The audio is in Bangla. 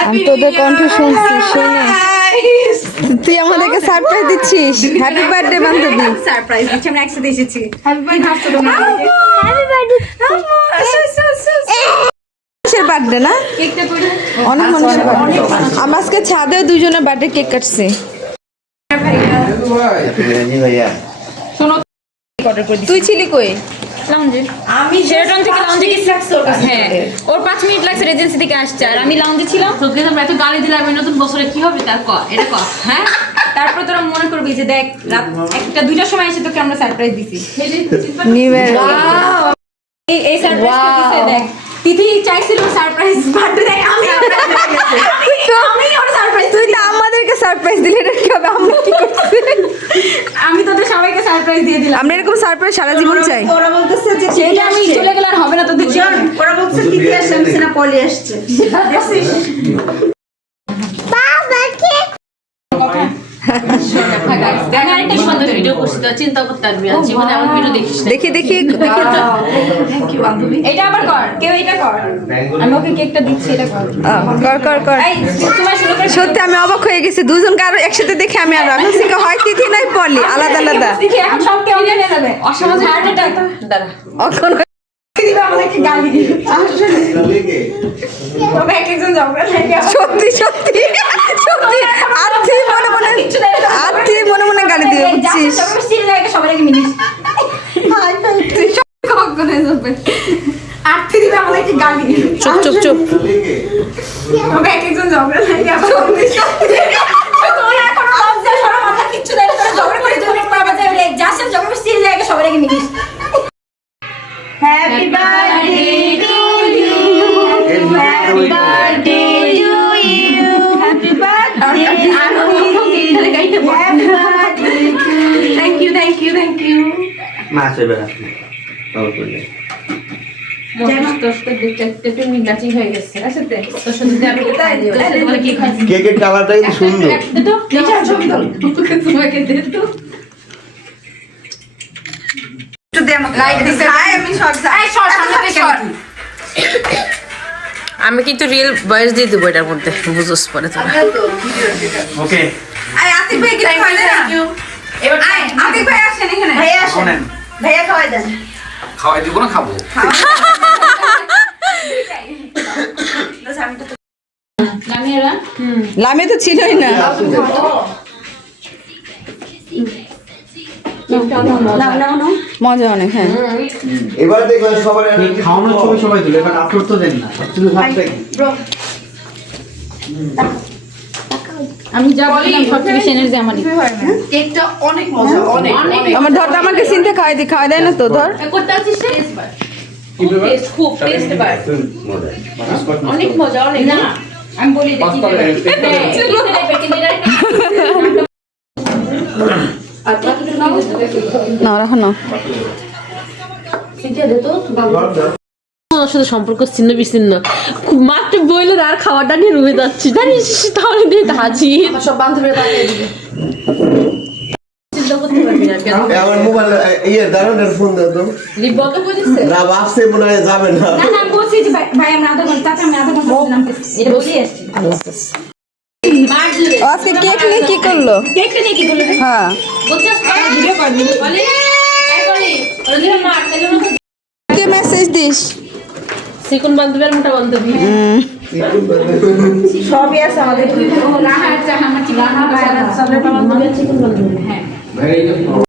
আমি তোদের কণ্ঠ শুনছি, শুনে তুই আমাদেরকে সারপ্রাইজ দিচ্ছিস। হ্যাপি বার্থডে বান্ধবী। সারপ্রাইজ দিচ্ছি, আমরা একসাথে এসেছি। হ্যাপি বার্থডে বার্থডে না, অনেক মানুষের বার্থডে। আমরা আজকে ছাদে দুজনের বার্থডে কেক কাটছি। তুই ছিলি কই? লাউঞ্জে। আমি শেরাটন থেকে লাউঞ্জে গেছি। হ্যাঁ, ওর 5 মিনিট লাগছে রেজেন্সি থেকে আসছে, আর আমি লাউঞ্জে ছিলাম। তোকে তো এত গালি দিলাম, আমি নতুন বছরে কি হবে তার কর, এটা কর। হ্যাঁ, তারপর তোরা মনে করবি যে দেখ রাত 1টা-2টার সময় এসে তোকে আমরা সারপ্রাইজ দিছি। এই সারপ্রাইজ দিতে দেখ, তিথি চাইছিল সারপ্রাইজ বার্থডে, দেখ আমি ওর সারপ্রাইজ। তুই তো আমাদেরকে সারপ্রাইজ দিলি, এটা কি হবে? আমরা কি করছি? আমি তোদের সবাইকে সারপ্রাইজ দিয়ে দিলাম। আমরা এরকম সারপ্রাইজ সারা জীবন চাই। ওরা বলতেছে যে সেটা আমি চলে গেলে আর হবে না তোদের জীবন। ওরা বলছে তিথি আসছে, আমি না পলি আসছে। আমি আরেকটা সুন্দর ভিডিও করছি, তো চিন্তা করতে পারবি না, জীবনে আমার ভিডিও দেখিস না। দেখি দেখি এটা আবার কর, কেউ এটা কর। আমি ওকে কেকটা দিচ্ছি, এটা কর। কর কর কর। এই তোমার শুরু করে সত্যি আমি অবাক হয়ে গেছি, দুজন কারো একসাথে দেখে আমি আর এখন থেকে হয় তিথি নাই পলি, আলাদা আলাদা। দেখি এখন সব কেউ নিয়ে যাবে। অসামাজিক হার্ট অ্যাটাক দাঁড়া। এখন দিবে আমাদেরকে গালি দিবে। তবে এক একজন ঝগড়া লাগে। সত্যি সত্যি সত্যি আর্থি মনে মনে আর্থি মনে মনে গালি দিবে, বুঝছিস? সিল লাগে সবার আগে মিনিট। হাই ফাই তুই সব করে যাবে। আর্থি দিবে আমাদেরকে গালি দিবে। চুপ চুপ চুপ। তবে এক একজন ঝগড়া লাগে। সত্যি সত্যি তোরা এখন লজ্জা শরম মাথা কিচ্ছু দেয় না, তোরা ঝগড়া করে তুমি পাবা যায় বলে যাসেন ঝগড়া সিল লাগে সবার আগে minute. Happy birthday to you, happy birthday to you, happy birthday thank you thank you thank you. মাছ এবার আসলে তবে করলে কেকের কালারটা কিন্তু সুন্দর। আমি কিন্তু রিয়েল ভয়েস দিয়ে দেবো এটার মধ্যে, বুঝোস পরে তোরা। ওকে আতিক ভাই কি খাওয়াই দেন? এবার আতিক ভাই আসেন এখানে। ভাইয়া আসেন, ভাইয়া খাওয়াই দেন। খাওয়াই দিব না, খাবো। লামে তো ছিলই না। মজা অনেক। হ্যাঁ এবার দেখলাম সবার খাওয়ানোর ছবি সবাই তুলে, এবার আপলোড তো দেন না, শুধু ভাবতে আমি যা বললাম সব থেকে এনার্জি আমার। কেকটা অনেক মজা, অনেক অনেক। আমার ধর আমাকে চিনতে খাওয়াই দি, খাওয়াই দেয় না তো ধর। করতে আছিস টেস্ট বার, খুব টেস্ট বার, অনেক মজা, অনেক না। আমি বলি দেখি না রাখো না। আমার সাথে সম্পর্ক ছিন্ন বিচ্ছিন্ন, মাত্র বইলে আর খাবারটা নিয়ে রুমে যাচ্ছি, জানিস? তাহলে দিয়ে হাজি সব বান্ধবীরা তাকিয়ে দিবে। চিন্তা করতে পারবি না। আমার মোবাইল ইয়ে দাঁড়ানোর ফোন দাও তো। লিপ বন্ধ করে দিচ্ছে না বাসে মনে হয় যাবে না। না না, আমি বলছি যে ভাই আমরা আধা ঘন্টা, চাচা আমি আধা ঘন্টা নাম এটা বলেই আসছি। ও আজকে কেক নিয়ে কি করলো? কেকটা নিয়ে কি বলবো? হ্যাঁ বলছিস ভিডিও করবি বলে বলে ওরা মার তাহলে না কে মেসেজ দিস? সিকুন বান্ধবী আর মোটা বান্ধবী সবই আছে আমাদের। রাহা চাহা মাটি রাহা বাবা সব বান্ধবী চিকন বান্ধবী। হ্যাঁ